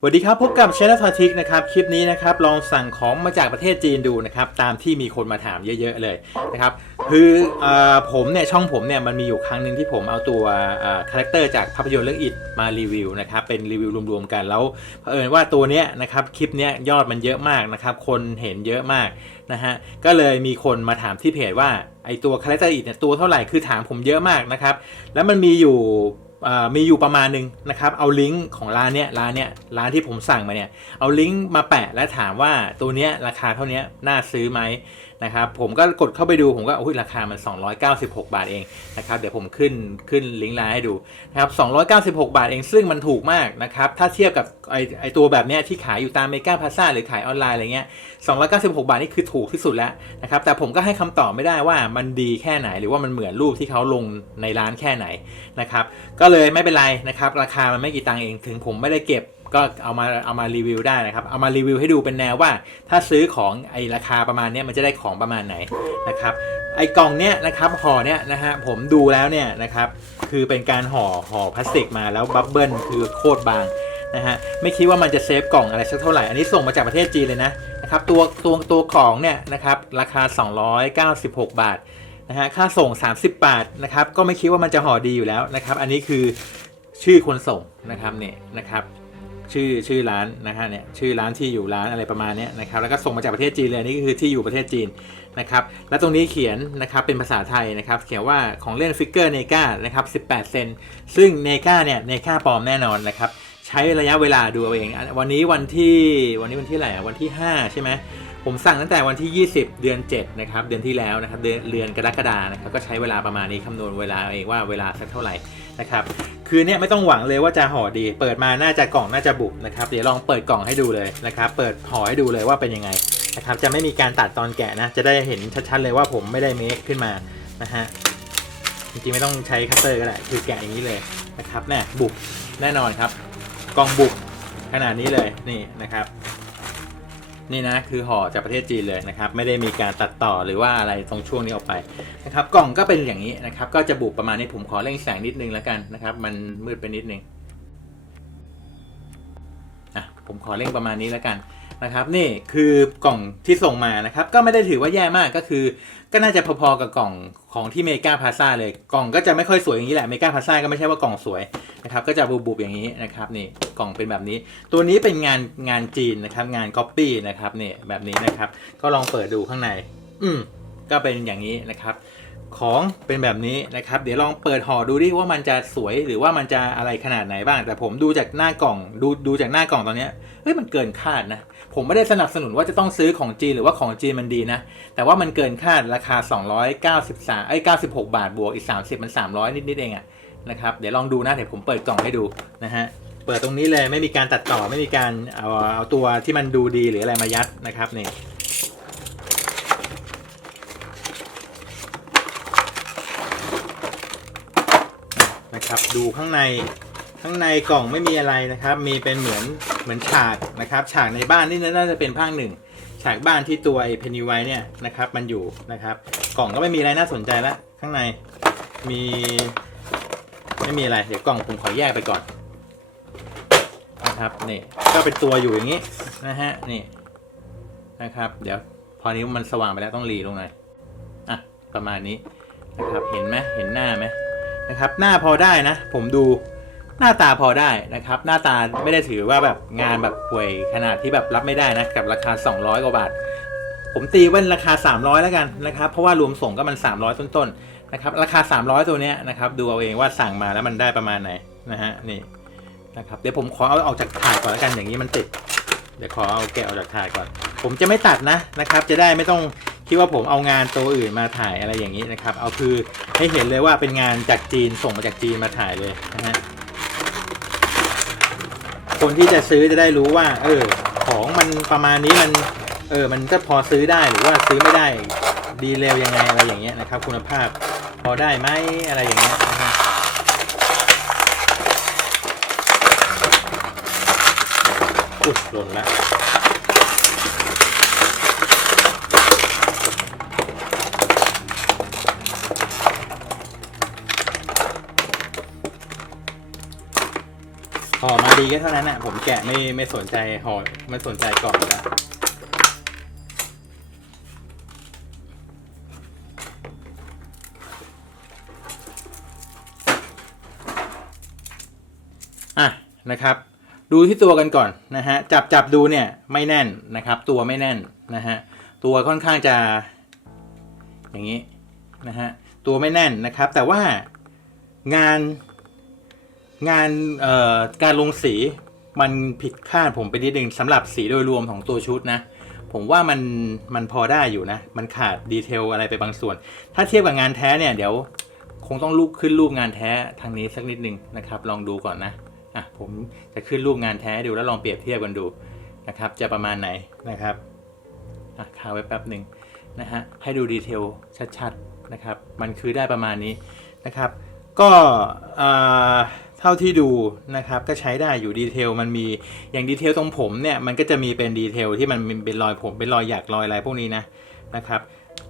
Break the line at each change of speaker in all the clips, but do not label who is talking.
สวัสดีครับ พบกับช anel ทอทิกนะครับ คลิปนี้นะครับ ลองสั่งของมาจากประเทศจีนดูนะครับ ตามที่มีคนมาถามเยอะ ๆ เลยนะครับ คืออผมเนี่ย ช่องผมเนี่ย มันมีอยู่ครั้งหนึ่งที่ผมเอาตัวคาแรคเตอร์จากภาพยนตร์เรื่องอิดมารีวิวนะครับ เป็นรีวิวรวม ๆ กันแล้วเผอิญว่าตัวเนี้ยนะครับ คลิปเนี้ยยอดมันเยอะมากนะครับ คนเห็นเยอะมากนะฮะ ก็เลยมีคนมาถามที่เพจว่าไอตัวคาแรคเตอร์อิดเนี่ยตัวเท่าไหร่คือถามผมเยอะมากนะครับ แล้วมันมีอยู่ มีอยู่ประมาณหนึ่งนะครับ เอาลิงก์ของร้านเนี้ยร้านเนี้ยร้านที่ผมสั่งมาเนี่ย เอาลิงก์มาแปะและถามว่าตัวเนี้ยราคาเท่านี้น่าซื้อไหม นะครับผมก็กดเข้าไปดูผมก็โอ้ยราคามัน 296 บาทเองนะครับเดี๋ยวผมขึ้นขึ้นลิงก์ร้านให้ดูนะครับ296 บาทเอง ซึ่งมันถูกมากนะครับถ้าเทียบกับไอไอตัวแบบเนี้ยที่ขายอยู่ตามเมกาพาซ่าหรือขายออนไลน์อะไรเงี้ย296 บาทนี่คือถูกที่สุดแล้วนะครับแต่ผมก็ให้คำตอบไม่ได้ว่ามันดีแค่ไหน หรือว่ามันเหมือนรูปที่เขาลงในร้านแค่ไหนนะครับก็เลยไม่เป็นไรนะครับราคามันไม่กี่ตังค์เองถึงผมไม่ได้เก็บ ก็เอามาเอามารีวิวได้นะครับ เอามารีวิวให้ดูเป็นแนวว่า ถ้าซื้อของไอราคาประมาณนี้มันจะได้ของประมาณไหนนะครับไอกล่องเนี้ยนะครับห่อเนี้ยนะฮะผมดูแล้วเนี่ยนะครับคือเป็นการห่อห่อพลาสติกมาแล้วบับเบิลคือโคตรบางนะฮะไม่คิดว่ามันจะเซฟกล่องอะไรสักเท่าไหร่ อันนี้ส่งมาจากประเทศจีนเลยนะนะครับตัวตัวตัวของเนี่ยนะครับราคา 296 บาทนะฮะค่าส่ง 30 บาทนะครับก็ไม่คิดว่ามันจะห่อดีอยู่แล้วนะครับอันนี้คือชื่อคนส่งนะครับเนี่ยนะครับ ชื่อชื่อร้านนะฮะเนี่ยชื่อร้านที่อยู่ร้านอะไรประมาณนี้นะครับแล้วก็ส่งมาจากประเทศจีนเลยนี่ก็คือที่อยู่ประเทศจีนนะครับและตรงนี้เขียนนะครับเป็นภาษาไทยนะครับเขียนว่าของเล่นฟิกเกอร์เนกานะครับ18 เซนซึ่งเนกาเนี่ยเนกาปลอมแน่นอนนะครับใช้ระยะเวลาดูเอาเอง วันนี้วันที่วันนี้วันที่ไหนอะวันที่ 5 ใช่ไหมผมสั่งตั้งแต่วันที่ 20 เดือน 7 นะครับ เดือนที่แล้วนะครับ เดือนเดือนกรกฎานะครับ ก็ใช้เวลาประมาณนี้คำนวณเวลาเอาเองว่าเวลาสักเท่าไหร่นะครับ คือเนี่ยไม่ต้องหวังเลยว่าจะห่อดี เปิดมาน่าจะกล่องน่าจะบุบนะครับ เดี๋ยวลองเปิดกล่องให้ดูเลยนะครับ เปิดห่อให้ดูเลยว่าเป็นยังไงนะครับ จะไม่มีการตัดตอนแกะนะ จะได้เห็นชัดๆเลยว่าผมไม่ได้เมคขึ้นมานะฮะ จริงๆไม่ต้องใช้คัตเตอร์ก็ได้ คือแกะอย่างนี้เลยนะครับเนี่ยบุบแน่นอนครับ กล่องบุบขนาดนี้เลยนี่นะครับ นี่นะคือห่อจากประเทศจีนเลยนะครับไม่ได้มีการตัดต่อหรือว่าอะไรตรงช่วงนี้ออกไปนะครับกล่องก็เป็นอย่างนี้นะครับก็จะบุบประมาณนี้ผมขอเร่งแสงนิดนึงแล้วกันนะครับมันมืดไปนิดนึงอะผมขอเร่งประมาณนี้แล้วกัน นะครับนี่คือกล่องที่ส่งมานะครับ ก็ไม่ได้ถือว่าแย่มากก็คือ ก็น่าจะพอๆกับกล่องของที่เมกาพาซาเลยกล่องก็จะไม่ค่อยสวยอย่างนี้แหละเมกาพาซาก็ไม่ใช่ว่ากล่องสวยนะครับก็จะบุบๆอย่างนี้นะครับนี่กล่องเป็นแบบนี้ ตัวนี้เป็นงานงานจีนนะครับงานก๊อปปี้นะครับนี่แบบนี้นะครับ ก็ลองเปิดดูข้างใน อืมก็เป็นอย่างนี้นะครับ ของเป็นแบบนี้นะครับ เดี๋ยวลองเปิดห่อดูดิว่ามันจะสวยหรือว่ามันจะอะไรขนาดไหนบ้าง แต่ผมดูจากหน้ากล่องดูดูจากหน้ากล่องตอนเนี้ยเฮ้ยมันเกินคาดนะ ผมไม่ได้สนับสนุนว่าจะต้องซื้อของจีนหรือว่าของจีนมันดีนะ แต่ว่ามันเกินคาดราคา 293ไอ้ย96 บาทบวกอีก 30 มัน 300 นิดๆเองอะนะครับเดี๋ยวลองดูนะเดี๋ยวผมเปิดกล่องให้ดูนะฮะเปิดตรงนี้เลยไม่มีการตัดต่อไม่มีการเอาเอาตัวที่มันดูดีหรืออะไรมายัดนะครับนี่ นะครับ ดูข้างในข้างในกล่องไม่มีอะไรนะครับ มีเป็นเหมือนเหมือนฉากนะครับ ฉากในบ้านนี่น่าจะเป็นภาคหนึ่งฉากบ้านที่ตัวไอ้เพนนีไวเนี่ยนะครับมันอยู่นะครับ กล่องก็ไม่มีอะไรน่าสนใจแล้วข้างในมีไม่มีอะไรเดี๋ยวกล่องผมขอแยกไปก่อนนะครับนี่ก็เป็นตัวอยู่อย่างนี้นะฮะนี่นะครับ เดี๋ยวพอนี้มันสว่างไปแล้วต้องรีลงหน่อยอะประมาณนี้นะครับเห็นไหมเห็นหน้าไหม นะครับหน้าพอได้นะ ผมดูหน้าตาพอได้นะครับ หน้าตาไม่ได้ถือว่าแบบงานแบบห่วยขนาดที่แบบรับไม่ได้นะกับราคา 200 กว่าบาท ผมตีว่าราคา 300 แล้วกันนะครับเพราะว่ารวมส่งก็มัน 300 ต้นๆนะครับราคา 300 ตัวเนี้ยนะครับดูเอาเองว่าสั่งมาแล้วมันได้ประมาณไหนนะฮะนี่นะครับเดี๋ยวผมขอเอาออกจากถาดก่อนแล้วกันอย่างนี้มันติดเดี๋ยวขอเอาแกะออกจากถาดก่อน ผมจะไม่ตัดนะนะครับ จะได้ไม่ต้อง คิดว่าผมเอางานตัวอื่นมาถ่ายอะไรอย่างนี้นะครับ เอาคือให้เห็นเลยว่าเป็นงานจากจีนส่งมาจากจีนมาถ่ายเลยนะฮะคนที่จะซื้อจะได้รู้ว่า เออ ของมันประมาณนี้มันเออ มันก็พอซื้อได้หรือว่าซื้อไม่ได้ดีเลวยังไงอะไรอย่างเงี้ยนะครับ คุณภาพพอได้ไหมอะไรอย่างเงี้ยนะฮะอุดหล่นละ ห่อมาดีก็เท่านั้นอะ ผมแกะไม่ไม่สนใจห่อไม่สนใจกล่องแล้วอะนะครับ ดูที่ตัวกันก่อนนะฮะจับจับดูเนี่ยไม่แน่นนะครับ ตัวไม่แน่นนะฮะตัวค่อนข้างจะ อย่างนี้นะฮะตัวไม่แน่นนะครับ แต่ว่างาน งานเอ่อการลงสีมันผิดคาดผมไปนิดนึงสำหรับสีโดยรวมของตัวชุดนะ ผมว่ามันมันพอได้อยู่นะ มันขาดดีเทลอะไรไปบางส่วน ถ้าเทียบกับงานแท้เนี่ยเดี๋ยวคงต้องรูปขึ้นรูปงานแท้ทางนี้สักนิดนึงนะครับ ลองดูก่อนนะอะผมจะขึ้นรูปงานแท้ดูแล้วลองเปรียบเทียบกันดูนะครับ จะประมาณไหนนะครับอะคาไว้แป๊บหนึ่งนะฮะให้ดูดีเทลชัดๆนะครับ มันคือได้ประมาณนี้นะครับ ก็อ่อ เท่าที่ดูนะครับก็ใช้ได้อยู่ดีเทลมันมีอย่างดีเทลตรงผมเนี่ยมันก็จะมีเป็นดีเทลที่มันเป็นรอยผมเป็นรอยหยักรอยอะไรพวกนี้นะนะครับ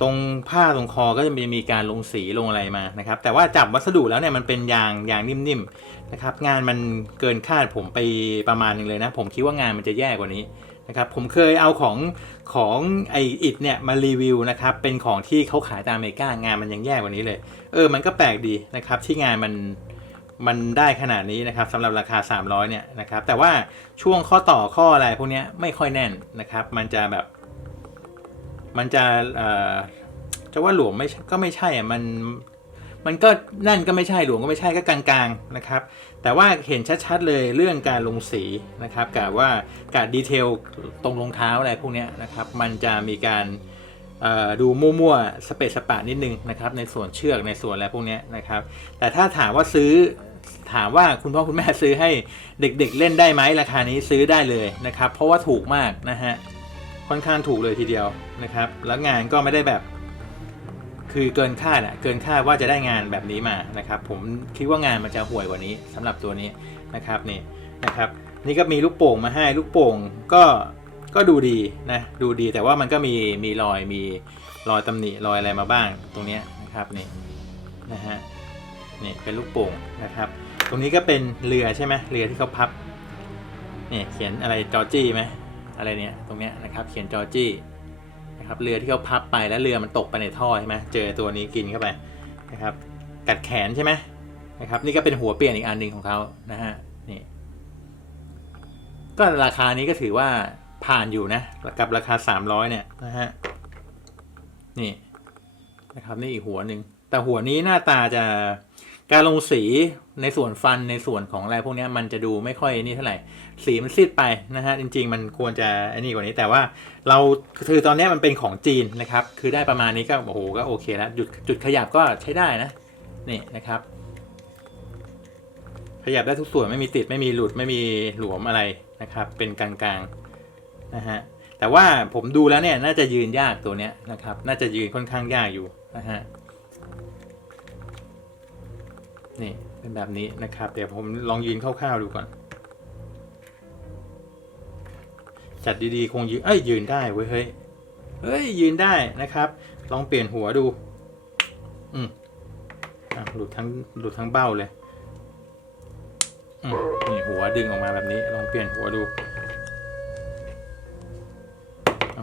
ตรงผ้าตรงคอก็จะมีมีการลงสีลงอะไรมานะครับ แต่ว่าจับวัสดุแล้วเนี่ยมันเป็นยางยางนิ่มๆนะครับ งานมันเกินคาดผมไปประมาณหนึงเลยนะ ผมคิดว่างานมันจะแย่กว่านี้นะครับ ผมเคยเอาของของไออิดเนี่ยมารีวิวนะครับ เป็นของที่เขาขายตามอเมริกางานมันยังแย่กว่านี้เลย เออมันก็แปลกดีนะครับที่งานมัน มันได้ขนาดนี้นะครับสำหรับราคา 300 เนี่ยนะครับ แต่ว่าช่วงข้อต่อข้ออะไรพวกเนี้ยไม่ค่อยแน่นนะครับ มันจะแบบ มันจะเอ่อจะว่าหลวมไม่ก็ไม่ใช่อะมันมันก็นั่นก็ไม่ใช่หลวมก็ไม่ใช่ก็กลางๆนะครับ แต่ว่าเห็นชัดๆเลยเรื่องการลงสีนะครับกับว่าการดีเทลตรงรองเท้าอะไรพวกเนี้ยนะครับ มันจะมีการดูมั่วๆสเปซสปะนิดนึงนะครับในส่วนเชือกในส่วนอะไรพวกเนี้ยนะครับ แต่ถ้าถามว่าซื้อ ถามว่าคุณพ่อคุณแม่ซื้อให้เด็กๆเล่นได้ไหมราคานี้ซื้อได้เลยนะครับ เพราะว่าถูกมากนะฮะค่อนข้างถูกเลยทีเดียวนะครับ แล้วงานก็ไม่ได้แบบ คือเกินคาดอะเกินคาดว่าจะได้งานแบบนี้มานะครับ ผมคิดว่างานมันจะห่วยกว่านี้สำหรับตัวนี้นะครับนี่นะครับ นี่ก็มีลูกโป่งมาให้ลูกโป่งก็ก็ดูดีนะดูดีแต่ว่ามันก็มีมีรอยมีรอยตำหนิรอยอะไรมาบ้างตรงเนี้ยนะครับนี่นะฮะ นี่เป็นลูกโป่งนะครับ ตรงนี้ก็เป็นเรือใช่ไหมเรือที่เขาพับนี่เขียนอะไรจอจี้ไหมอะไรเนี่ยตรงเนี้ยนะครับเขียนจอจี้นะครับเรือที่เขาพับไปแล้วเรือมันตกไปในท่อใช่ไหมเจอตัวนี้กินเข้าไปนะครับกัดแขนใช่ไหมนะครับนี่ก็เป็นหัวเปลี่ยนอีกอันหนึ่งของเขานะฮะนี่ก็ราคานี้ก็ถือว่าผ่านอยู่นะกับราคา 300เนี่ยนะฮะนี่นะครับนี่อีกหัวหนึ่ง แต่หัวนี้หน้าตาจะการลงสีในส่วนฟันในส่วนของอะไรพวกนี้มันจะดูไม่ค่อยนี่เท่าไหร่ สีมันซีดไปนะฮะจริง ๆ มันควรจะไอ้นี่กว่านี้แต่ว่าเราคือตอนนี้มันเป็นของจีนนะครับ คือได้ประมาณนี้ก็โอ้โหก็โอเคแล้วจุดจุดขยับก็ใช้ได้นะนี่นะครับ ขยับได้ทุกส่วนไม่มีติดไม่มีหลุดไม่มีหลวมอะไรนะครับ เป็นกลางๆนะฮะแต่ว่าผมดูแล้วเนี่ยน่าจะยืนยากตัวเนี้ยนะครับ น่าจะยืนค่อนข้างยากอยู่นะฮะ นี่เป็นแบบนี้นะครับ เดี๋ยวผมลองยืนคร่าวๆดูก่อน จัดดีๆ คงยืน เอ้ยยืนได้เว้ยเฮ้ยเฮ้ยยืนได้นะครับ ลองเปลี่ยนหัวดู อืมอะหลุดทั้งหลุดทั้งเบ้าเลยอืมนี่หัวดึงออกมาแบบนี้ ลองเปลี่ยนหัวดู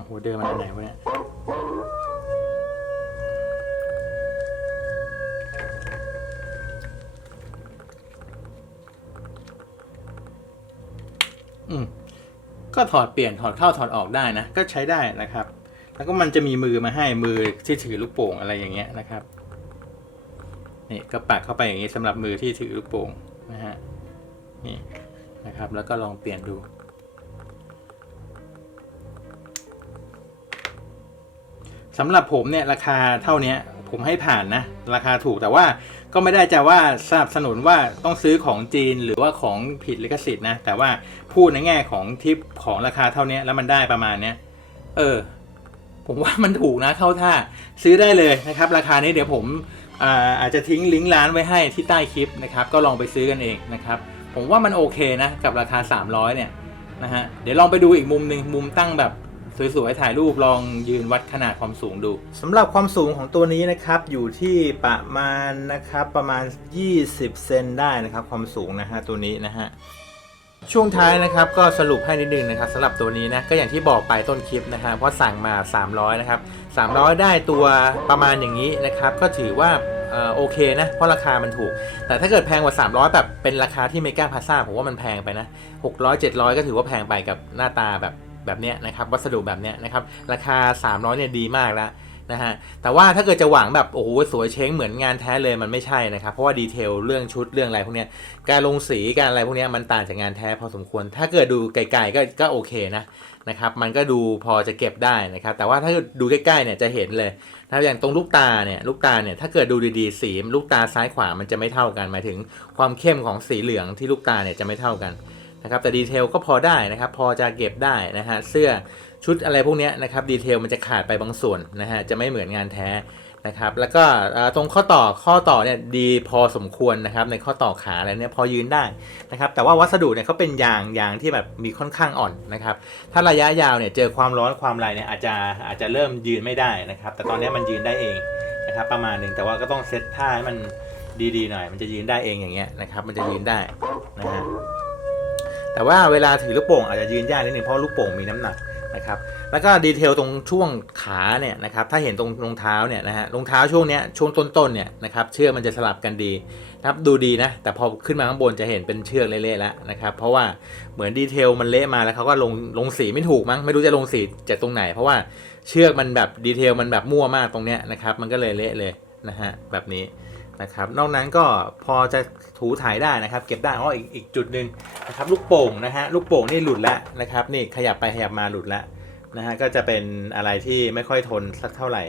หัวเดิมมาอันไหนวะเนี่ย อืมก็ถอดเปลี่ยนถอดเข้าถอดออกได้นะก็ใช้ได้นะครับ แล้วก็มันจะมีมือมาให้มือที่ถือลูกโป่งอะไรอย่างเงี้ยนะครับนี่ก็ปักเข้าไปอย่างนี้สำหรับมือที่ถือลูกโป่งนะฮะนี่นะครับ แล้วก็ลองเปลี่ยนดูสำหรับผมเนี่ยราคาเท่านี้ผมให้ผ่านนะ ราคาถูกแต่ว่า ก็ไม่ได้จะว่าสนับสนุนว่าต้องซื้อของจีนหรือว่าของผิดลิขสิทธิ์นะ แต่ว่าพูดในแง่ของทิปของราคาเท่านี้แล้วมันได้ประมาณเนี้ยเออ ผมว่ามันถูกนะเข้าท่าซื้อได้เลยนะครับ ราคานี้เดี๋ยวผมอาอาจจะทิ้งลิงก์ร้านไว้ให้ที่ใต้คลิปนะครับ ก็ลองไปซื้อกันเองนะครับ ผมว่ามันโอเคนะ กับราคา 300 เนี่ยนะฮะเดี๋ยวลองไปดูอีกมุมหนึ่งมุมตั้งแบบ สวยๆถ่ายรูปลองยืนวัดขนาดความสูงดูสำหรับความสูงของตัวนี้นะครับอยู่ที่ประมาณนะครับประมาณ 20 เซนได้นะครับความสูงนะฮะตัวนี้นะฮะช่วงท้ายนะครับก็สรุปให้นิดนึงนะครับสำหรับตัวนี้นะก็อย่างที่บอกไปต้นคลิปนะฮะเพราะสั่งมา 300นะครับ300 ได้ตัวประมาณอย่างนี้นะครับก็ถือว่าโอเคนะเพราะราคามันถูก แต่ถ้าเกิดแพงกว่า 300 แบบเป็นราคาที่เมกาพาซ่าผมว่ามันแพงไปนะ600 700 ก็ถือว่าแพงไปกับหน้าตาแบบ แบบเนี้ยนะครับวัสดุแบบเนี้ยนะครับราคา 300เนี่ยดีมากแล้วนะฮะแต่ว่าถ้าเกิดจะหวังแบบโอ้โหสวยเช้งเหมือนงานแท้เลยมันไม่ใช่นะครับ เพราะว่าดีเทลเรื่องชุดเรื่องอะไรพวกเนี้ยการลงสีการอะไรพวกเนี้ยมันต่างจากงานแท้พอสมควร ถ้าเกิดดูไกลๆก็ก็โอเคนะนะครับมันก็ดูพอจะเก็บได้นะครับ แต่ว่าถ้าดูใกล้ๆเนี่ยจะเห็นเลยนะอย่างตรงลูกตาเนี่ยลูกตาเนี่ยถ้าเกิดดูดีๆสีลูกตาซ้ายขวามันจะไม่เท่ากัน หมายถึงความเข้มของสีเหลืองที่ลูกตาเนี่ยจะไม่เท่ากัน นะครับแต่ดีเทลก็พอได้นะครับพอจะเก็บได้นะฮะเสื้อชุดอะไรพวกนี้นะครับดีเทลมันจะขาดไปบางส่วนนะฮะจะไม่เหมือนงานแท้นะครับแล้วก็ตรงข้อต่อข้อต่อเนี่ยดีพอสมควรนะครับในข้อต่อขาอะไรเนี่ยพอยืนได้นะครับแต่ว่าวัสดุเนี่ยเขาเป็นยางยางที่แบบมีค่อนข้างอ่อนนะครับถ้าระยะยาวเนี่ยเจอความร้อนความไรเนี่ยอาจจะอาจจะเริ่มยืนไม่ได้นะครับแต่ตอนนี้มันยืนได้เองนะครับประมาณหนึ่งแต่ว่าก็ต้องเซตท่าให้มันดีๆหน่อย มันจะยืนได้เองอย่างเงี้ยนะครับมันจะยืนได้นะฮะ แต่ว่าเวลาถือลูกโป่งอาจจะยืนยากนิดนึงเพราะลูกโป่งมีน้ำหนักนะครับ แล้วก็ดีเทลตรงช่วงขาเนี่ยนะครับถ้าเห็นตรงรองเท้าเนี่ยนะฮะรองเท้าช่วงเนี้ยช่วงต้นๆเนี่ยนะครับเชือกมันจะสลับกันดีนะครับดูดีนะแต่พอขึ้นมาข้างบนจะเห็นเป็นเชือกเละๆแล้วนะครับเพราะว่าเหมือนดีเทลมันเละมาแล้วเขาก็ลงลงสีไม่ถูกมั้งไม่รู้จะลงสีจากตรงไหน เพราะว่าเชือกมันแบบดีเทลมันแบบมั่วมากตรงเนี้ยนะครับมันก็เลยเละเลยนะฮะแบบนี้ นะครับนอกนั้นก็พอจะถูถ่ายได้นะครับ เก็บได้อ๋ออีกอีกจุดหนึ่งนะครับลูกโป่งนะฮะลูกโป่งนี่หลุดแล้วนะครับนี่ขยับไปขยับมาหลุดแล้วนะฮะก็จะเป็นอะไรที่ไม่ค่อยทนสักเท่าไหร่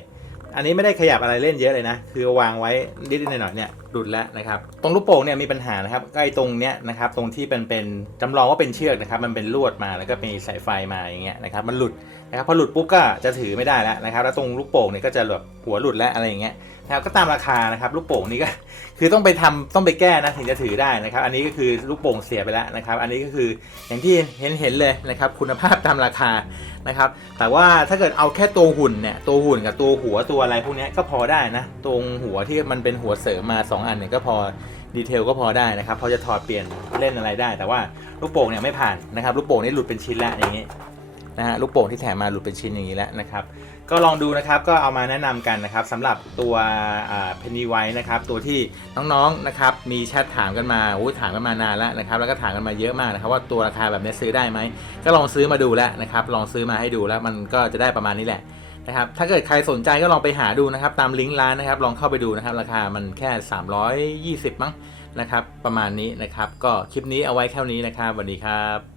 อันนี้ไม่ได้ขยับอะไรเล่นเยอะเลยนะ คือวางไว้นิดๆหน่อยๆเนี่ยหลุดแล้วนะครับ ตรงลูกโป่งเนี่ยมีปัญหานะครับใกล้ตรงเนี้ยนะครับตรงที่เป็นเป็นจำลองว่าเป็นเชือกนะครับ มันเป็นลวดมาแล้วก็มีสายไฟมาอย่างเงี้ยนะครับมันหลุดนะครับพอหลุดปุ๊บก็จะถือไม่ได้แล้วนะครับ แล้วตรงลูกโป่งเนี่ยก็จะแบบหัวหลุดแล้วอะไรอย่างเงี้ย นะครับก็ตามราคานะครับลูกโป่งนี่ก็คือต้องไปทำต้องไปแก้นะถึงจะถือได้นะครับ อันนี้ก็คือลูกโป่งเสียไปแล้วนะครับ อันนี้ก็คืออย่างที่เห็นเห็นเลยนะครับ คุณภาพตามราคานะครับ แต่ว่าถ้าเกิดเอาแค่ตัวหุ่นเนี่ยตัวหุ่นกับตัวหัวตัวอะไรพวกนี้ก็พอได้นะตรงหัวที่มันเป็นหัวเสริมมา 2 อันเนี่ยก็พอดีเทลก็พอได้นะครับพอจะถอดเปลี่ยนเล่นอะไรได้ แต่ว่าลูกโป่งเนี่ยไม่ผ่านนะครับลูกโป่งนี่หลุดเป็นชิ้นละอย่างนี้นะฮะลูกโป่งที่แถมมาหลุดเป็นชิ้นอย่างนี้แล้วนะครับ ก็ลองดูนะครับก็เอามาแนะนำกันนะครับสำหรับตัวเพนนีไวนะครับตัวที่น้องๆนะครับมีแชทถามกันมาโอ้ยถามกันมานานแล้วนะครับแล้วก็ถามกันมาเยอะมากนะครับว่าตัวราคาแบบนี้ซื้อได้ไหมก็ลองซื้อมาดูแล้วนะครับลองซื้อมาให้ดูแล้วมันก็จะได้ประมาณนี้แหละนะครับถ้าเกิดใครสนใจก็ลองไปหาดูนะครับตามลิงก์ร้านนะครับลองเข้าไปดูนะครับราคามันแค่ 320 มั้งนะครับประมาณนี้นะครับก็คลิปนี้เอาไว้แค่นี้นะครับสวัสดีครับ